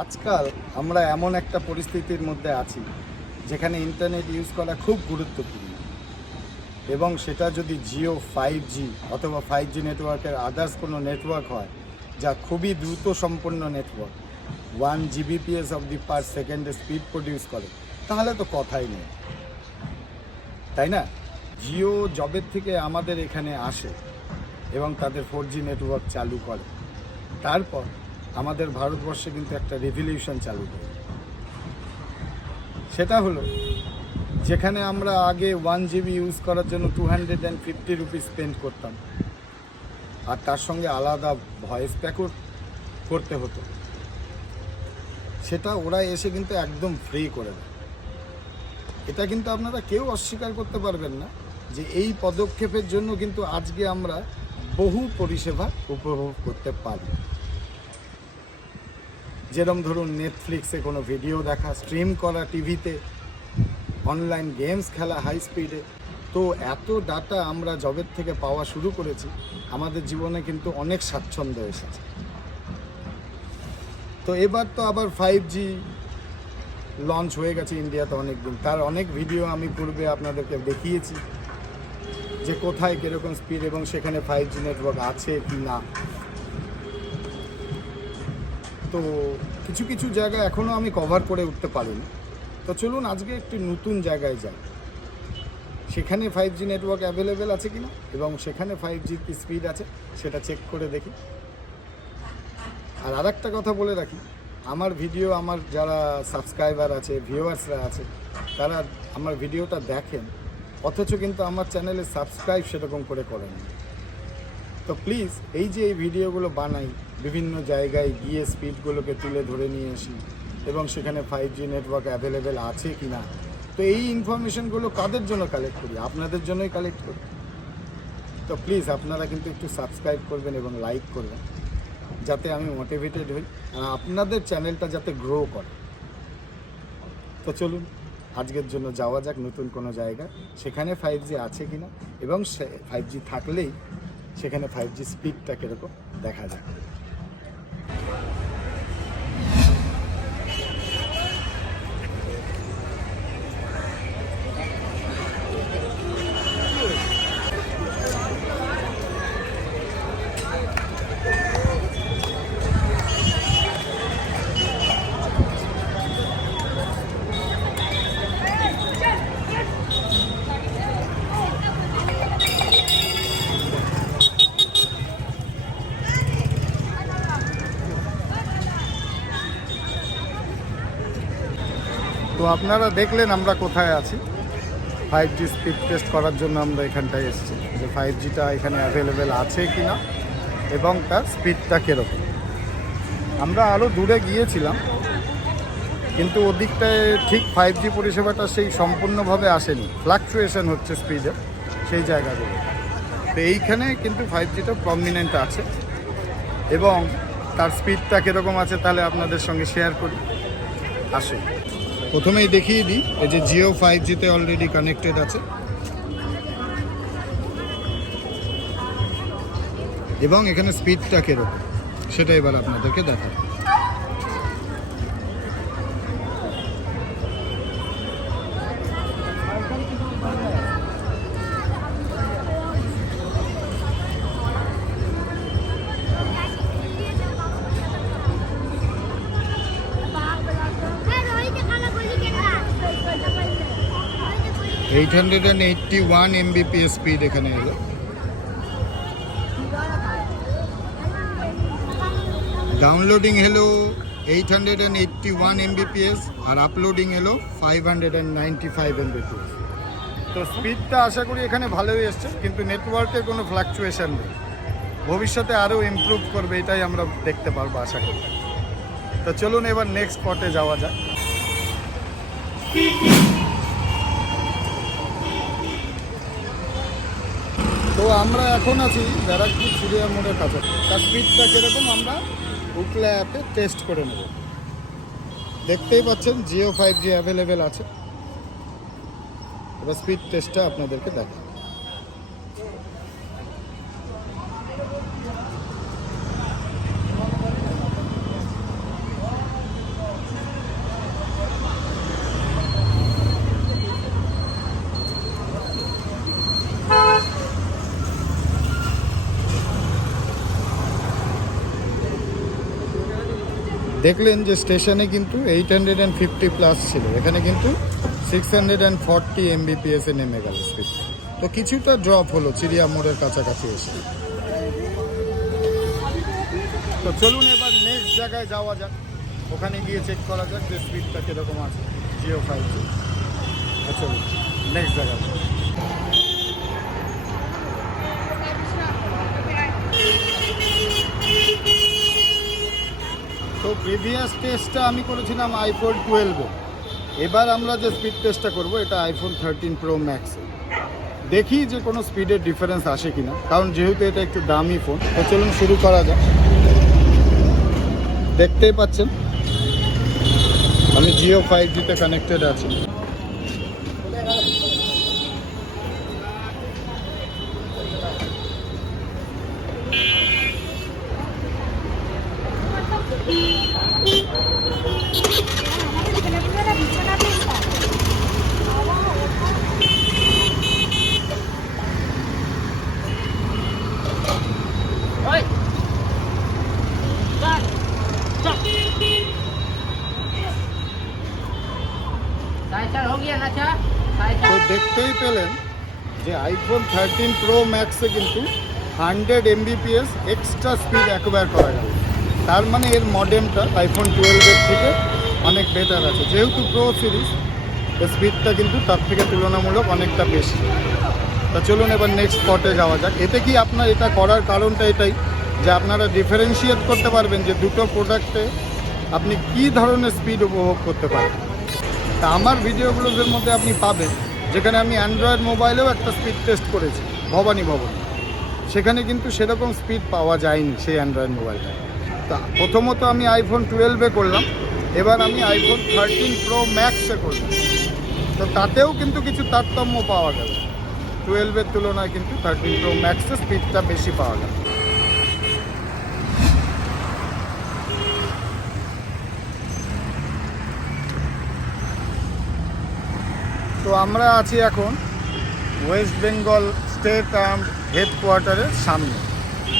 আজকাল আমরা এমন একটা পরিস্থিতির মধ্যে আছি যেখানে ইন্টারনেট ইউজ করা খুব গুরুত্বপূর্ণ, এবং সেটা যদি জিও 5G অথবা 5G নেটওয়ার্কের আদার্স কোনো নেটওয়ার্ক হয় যা খুবই দ্রুত সম্পন্ন নেটওয়ার্ক, 1 Gbps অব দি পার সেকেন্ডে স্পিড প্রডিউস করে, তাহলে তো কথাই নেই, তাই না? জিও জবের থেকে আমাদের এখানে আসে এবং তাদের 4G নেটওয়ার্ক চালু করে, তারপর আমাদের ভারতবর্ষে কিন্তু একটা রেভলিউশন চালু করে। সেটা হলো, যেখানে আমরা আগে 1 GB ইউজ করার জন্য 250 রুপিস স্পেন্ড করতাম, আর তার সঙ্গে আলাদা ভয়েস প্যাকও করতে হতো, সেটা ওরা এসে কিন্তু একদম ফ্রি করে দেয়। এটা কিন্তু আপনারা কেউ অস্বীকার করতে পারবেন না যে এই পদক্ষেপের জন্য কিন্তু আজকে আমরা বহু পরিষেবা উপভোগ করতে পারি। যেরকম ধরুন, নেটফ্লিক্সে কোনো ভিডিও দেখা, স্ট্রিম করা টিভিতে, অনলাইন গেমস খেলা হাই স্পিডে। তো এত ডাটা আমরা জবের থেকে পাওয়া শুরু করেছি, আমাদের জীবনে কিন্তু অনেক স্বাচ্ছন্দ্য এসেছে। তো এবার তো আবার 5G লঞ্চ হয়ে গেছে ইন্ডিয়াতে অনেক দিন, তার অনেক ভিডিও আমি পূর্বে আপনাদেরকে দেখিয়েছি যে কোথায় কীরকম স্পিড এবং সেখানে 5G নেটওয়ার্ক আছে কি না। তো কিছু কিছু জায়গা এখনও আমি কভার করে উঠতে পারিনি। তো চলুন আজকে একটি নতুন জায়গায় যাই, সেখানে 5G নেটওয়ার্ক অ্যাভেলেবেল আছে কিনা এবং সেখানে 5G কি স্পিড আছে সেটা চেক করে দেখি। আর আরেকটা কথা বলে রাখি, আমার ভিডিও, আমার যারা সাবস্ক্রাইবার আছে, ভিউয়ার্সরা আছে, তারা আমার ভিডিওটা দেখেন, অথচ কিন্তু আমার চ্যানেলে সাবস্ক্রাইব সেরকম করে করেন। তো প্লিজ, এই যে এই ভিডিওগুলো বানাই, বিভিন্ন জায়গায় গিয়ে স্পিডগুলোকে তুলে ধরে নিয়ে আসি এবং সেখানে 5G নেটওয়ার্ক অ্যাভেলেবেল আছে কি না, তো এই ইনফরমেশনগুলো কাদের জন্য কালেক্ট করি? আপনাদের জন্যই কালেক্ট করি। তো প্লিজ আপনারা কিন্তু একটু সাবস্ক্রাইব করবেন এবং লাইক করবেন, যাতে আমি মোটিভেটেড হই আর আপনাদের চ্যানেলটা যাতে গ্রো করে। তো চলুন আজকের জন্য যাওয়া যাক নতুন কোনো জায়গা, সেখানে 5G আছে কি না এবং 5G থাকলেই সেখানে 5G স্পিডটা কীরকম দেখা যাক। তো আপনারা দেখলেন আমরা কোথায় আছি। 5G স্পিড টেস্ট করার জন্য আমরা এখানটায় এসেছি, যে 5Gটা এখানে অ্যাভেলেবেল আছে কি না এবং তার স্পিডটা কীরকম। আমরা আরও দূরে গিয়েছিলাম, কিন্তু ওদিকটায় ঠিক 5G পরিষেবাটা সেই সম্পূর্ণভাবে আসেনি, ফ্লাকচুয়েশন হচ্ছে স্পিডে সেই জায়গাগুলো। তো এইখানে কিন্তু 5Gটা প্রমিনেন্ট আছে এবং তার স্পিডটা কীরকম আছে তাহলে আপনাদের সঙ্গে শেয়ার করি। আসুন, প্রথমেই দেখিয়ে দিই, এই যে জিও 5Gতে অলরেডি কানেক্টেড আছে এবং এখানে স্পিডটা কীরকম সেটা এবার আপনাদেরকে দেখাবো। 881 Mbps স্পিড এখানে এলো। ডাউনলোডিং হলো 881 Mbps আর আপলোডিং এলো 595 Mbps। তো স্পিডটা আশা করি এখানে ভালোই এসছে, কিন্তু নেটওয়ার্কের কোনো ফ্লাকচুয়েশন নেই। ভবিষ্যতে আরও ইমপ্রুভ করবে, এটাই আমরা দেখতে পারবো আশা করি। তো চলুন এবার নেক্সট স্পটে যাওয়া যাক। তো আমরা এখন আছি ব্যারাকপুর চিড়িয়া মোড়ের কাছে। তার স্পিডটা কীরকম আমরা উকলা অ্যাপে টেস্ট করে নেব। দেখতেই পাচ্ছেন জিও 5G অ্যাভেলেবেল আছে। এবার স্পিড টেস্টটা আপনাদেরকে দেখা। দেখলেন যে স্টেশনে কিন্তু 850 প্লাস ছিল, এখানে কিন্তু 640 mbps এ নেমে গেল স্পিড। তো কিছুটা ড্রপ হলো চিড়িয়া মোড়ের কাছাকাছি এসে। তো চলুন এবার নেক্সট জায়গায় যাওয়া যাক, ওখানে গিয়ে চেক করা যাক যে স্পিডটা কীরকম আছে জিও 5G। চলুন নেক্সট জায়গায়। তো প্রিভিয়াস টেস্টটা আমি করেছিলাম আইফোন 12-এ, এবার আমরা যে স্পিড টেস্টটা করব এটা আইফোন 13 প্রো ম্যাক্সে। দেখি যে কোনো স্পিডের ডিফারেন্স আসে কিনা, কারণ যেহেতু এটা একটু দামি ফোন। তো চলুন শুরু করা যাক। দেখতেই পাচ্ছেন আমি জিও 5Gতে কানেক্টেড আছি। তো দেখতেই পেলেন যে আইফোন 13 প্রো ম্যাক্সে কিন্তু 100 mbps এক্সট্রা স্পিড অ্যাকোয়ার করা গেল। তার মানে এর মডেমটা আইফোন 12-এর থেকে অনেক বেটার আছে। যেহেতু প্রো সিরিজ, স্পিডটা কিন্তু তার থেকে তুলনামূলক অনেকটা বেশি। তা চলুন এবার নেক্সট স্পটে যাওয়া যাক। এতে কি আপনার এটা করার কারণটা এটাই যে আপনারা ডিফারেন্সিয়েট করতে পারবেন যে দুটো প্রোডাক্টে আপনি কী ধরনের স্পিড উপভোগ করতে পারেন। তা আমার ভিডিওগুলোর মধ্যে আপনি পাবেন যেখানে আমি অ্যান্ড্রয়েড মোবাইলেও একটা স্পিড টেস্ট করেছি ভবানী ভবন, সেখানে কিন্তু সেরকম স্পিড পাওয়া যায়নি সেই অ্যান্ড্রয়েড মোবাইলটা। তা প্রথমত আমি আইফোন 12-এ করলাম, এবার আমি আইফোন 13 প্রো ম্যাক্সে করলাম। তো তাতেও কিন্তু কিছু তারতম্য পাওয়া গেল, 12-এর তুলনায় কিন্তু 13 প্রো ম্যাক্সে স্পিডটা বেশি পাওয়া গেল। তো আমরা আছি এখন ওয়েস্ট বেঙ্গল স্টেট আর্মড হেডকোয়ার্টারের সামনে।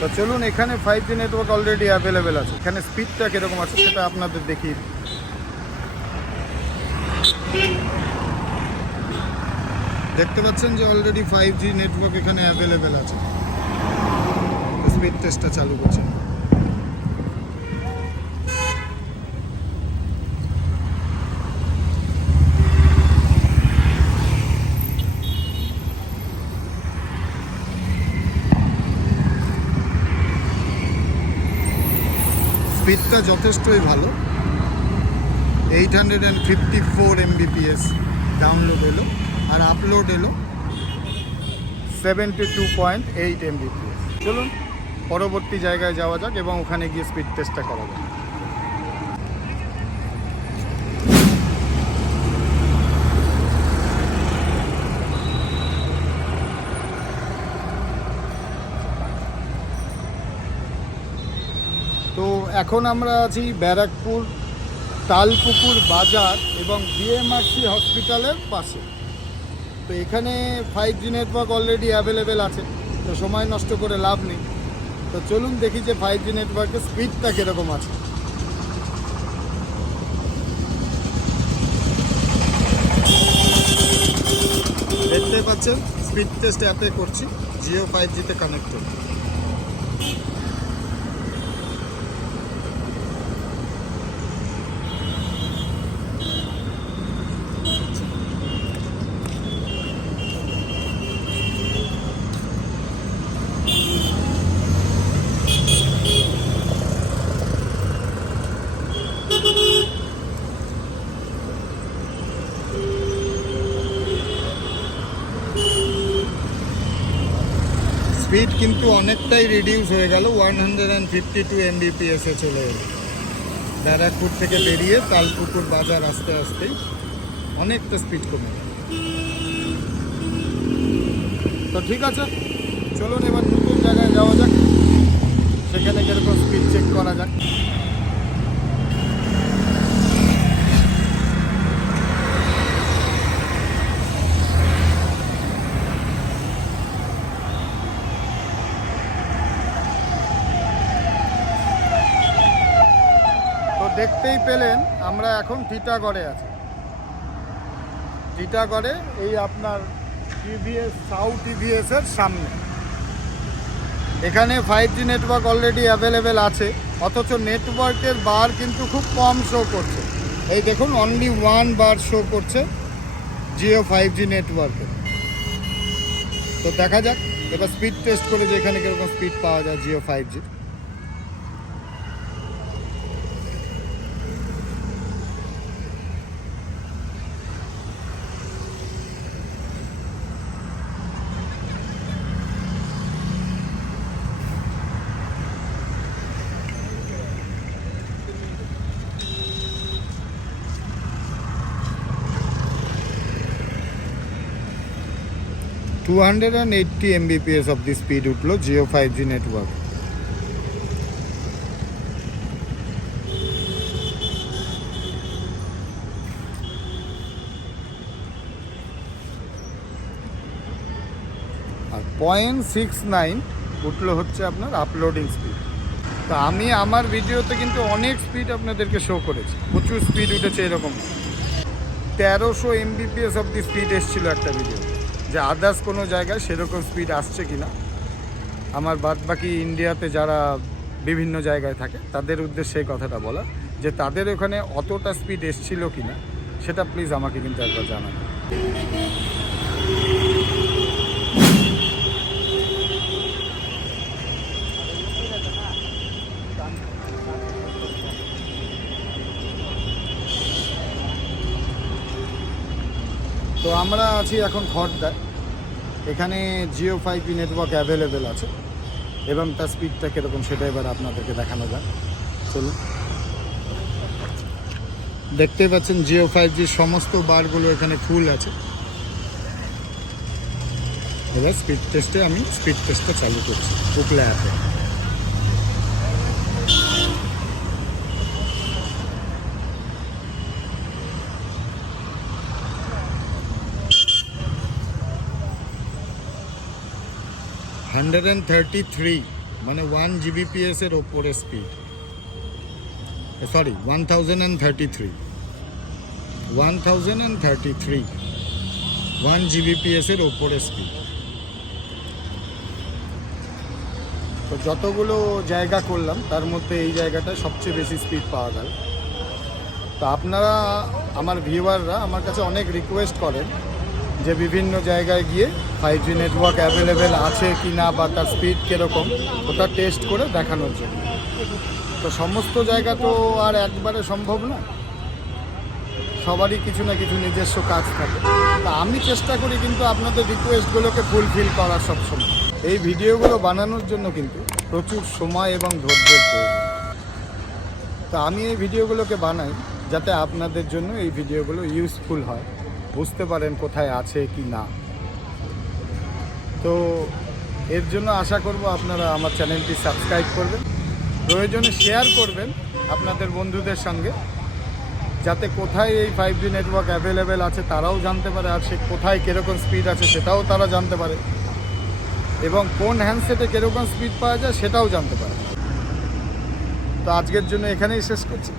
তো চলুন, এখানে 5G নেটওয়ার্ক অলরেডি অ্যাভেলেবেল আছে। এখানে স্পিডটা কীরকম আছে সেটা আপনাদের দেখি। দেখতে পাচ্ছেন যে অলরেডি 5G নেটওয়ার্ক এখানে অ্যাভেলেবেল আছে। স্পিড টেস্টটা চালু করছে। স্পিডটা যথেষ্টই ভালো, 854 mbps ডাউনলোড এলো, আর আপলোড এলো 72.8 mbps। চলুন পরবর্তী জায়গায় যাওয়া যাক এবং ওখানে গিয়ে স্পিড টেস্টটা করা যাক। তো এখন আমরা আছি ব্যারাকপুর তালপুকুর বাজার এবং বিএমআরসি হসপিটালের পাশে। তো এখানে 5G নেটওয়ার্ক অলরেডি অ্যাভেলেবেল আছে, তো সময় নষ্ট করে লাভ নেই। তো চলুন দেখি যে 5G নেটওয়ার্কের স্পিডটা কীরকম আছে। দেখতে পাচ্ছেন স্পিড টেস্ট অ্যাপে করছি, জিও 5Gতে কানেক্টেড। স্পিড কিন্তু অনেকটাই রিডিউস হয়ে গেল, 152 mbps এ চলে এলো। ব্যারাকপুর থেকে বেরিয়ে তালপুকুর বাজার আস্তে আস্তেই অনেকটা স্পিড কমে গেল। তো ঠিক আছে, চলুন এবার নতুন জায়গায় যাওয়া যাক, সেখানে কিরকম স্পিড চেক করা যাক। দেখতেই পেলেন আমরা এখন টিটাগড়ে আছি। টিটাগড়ে এই আপনার টিভিএস সাউথ টিভিএসের সামনে। এখানে 5G নেটওয়ার্ক অলরেডি অ্যাভেলেবেল আছে, অথচ নেটওয়ার্কের বার কিন্তু খুব কম শো করছে। এই দেখুন অনলি 1 বার শো করছে জিও 5G নেটওয়ার্কে। তো দেখা যাক এবার স্পিড টেস্ট করে যে এখানে কীরকম স্পিড পাওয়া যায় Jio 5G। 280 mpbs of the speed উঠলো জিও 5G নেটওয়ার্ক। আর 0.69 উঠলো হচ্ছে আপনার আপলোডিং স্পিড। তো আমি আমার ভিডিওতে কিন্তু অনেক স্পিড আপনাদেরকে শো করেছি, প্রচুর স্পিড উঠেছে। এরকম 1300 mbps অব দি স্পিড এসেছিলো একটা ভিডিও, যে আদার্স কোনো জায়গায় সেরকম স্পিড আসছে কিনা। আমার বাদবাকি ইন্ডিয়াতে যারা বিভিন্ন জায়গায় থাকে তাদের উদ্দেশ্যে এই কথাটা বলা, যে তাদের ওখানে অতটা স্পিড এসছিল কিনা সেটা প্লিজ আমাকে কিন্তু একবার জানাবেন। তো আমরা আছি এখন খড়দায়। এখানে জিও 5G নেটওয়ার্ক অ্যাভেলেবেল আছে এবং তার স্পিডটা কীরকম সেটা এবার আপনাদেরকে দেখানো যাক। চলুন, দেখতেই পাচ্ছেন জিও 5G সমস্ত বারগুলো এখানে ফুল আছে। এবার স্পিড টেস্টে আমি স্পিড টেস্টটা চালু করছি উকলা অ্যাপে। মানে 1 Gbps এর ওপরে স্পিড, সরি 1033 1 Gbps এর ওপরে স্পিড। তো যতগুলো জায়গা করলাম তার মধ্যে এই জায়গাটা সবচেয়ে বেশি স্পিড পাওয়া গেল। তো আপনারা আমার ভিউয়াররা আমার কাছে অনেক রিকোয়েস্ট করেন যে বিভিন্ন জায়গায় গিয়ে 5G নেটওয়ার্ক অ্যাভেলেবেল আছে কি না বা তার স্পিড কীরকম ওটা টেস্ট করে দেখানোর জন্য। তো সমস্ত জায়গা তো আর একবারে সম্ভব না, সবারই কিছু না কিছু নিজস্ব কাজ থাকে। তা আমি চেষ্টা করি কিন্তু আপনাদের রিকোয়েস্টগুলোকে ফুলফিল করার সবসময়। এই ভিডিওগুলো বানানোর জন্য কিন্তু প্রচুর সময় এবং ধৈর্যের প্রয়োজন। তা আমি এই ভিডিওগুলোকে বানাই যাতে আপনাদের জন্য এই ভিডিওগুলো ইউজফুল হয়, বুঝতে পারেন কোথায় আছে কি না। তো এর জন্য আশা করব আপনারা আমার চ্যানেলটি সাবস্ক্রাইব করবেন, প্রয়োজনে শেয়ার করবেন আপনাদের বন্ধুদের সঙ্গে, যাতে কোথায় এই 5G নেটওয়ার্ক অ্যাভেলেবেল আছে তারাও জানতে পারে, আর সে কোথায় কীরকম স্পিড আছে সেটাও তারা জানতে পারে, এবং কোন হ্যান্ডসেটে কীরকম স্পিড পাওয়া যায় সেটাও জানতে পারে। তো আজকের জন্য এখানেই শেষ করছি।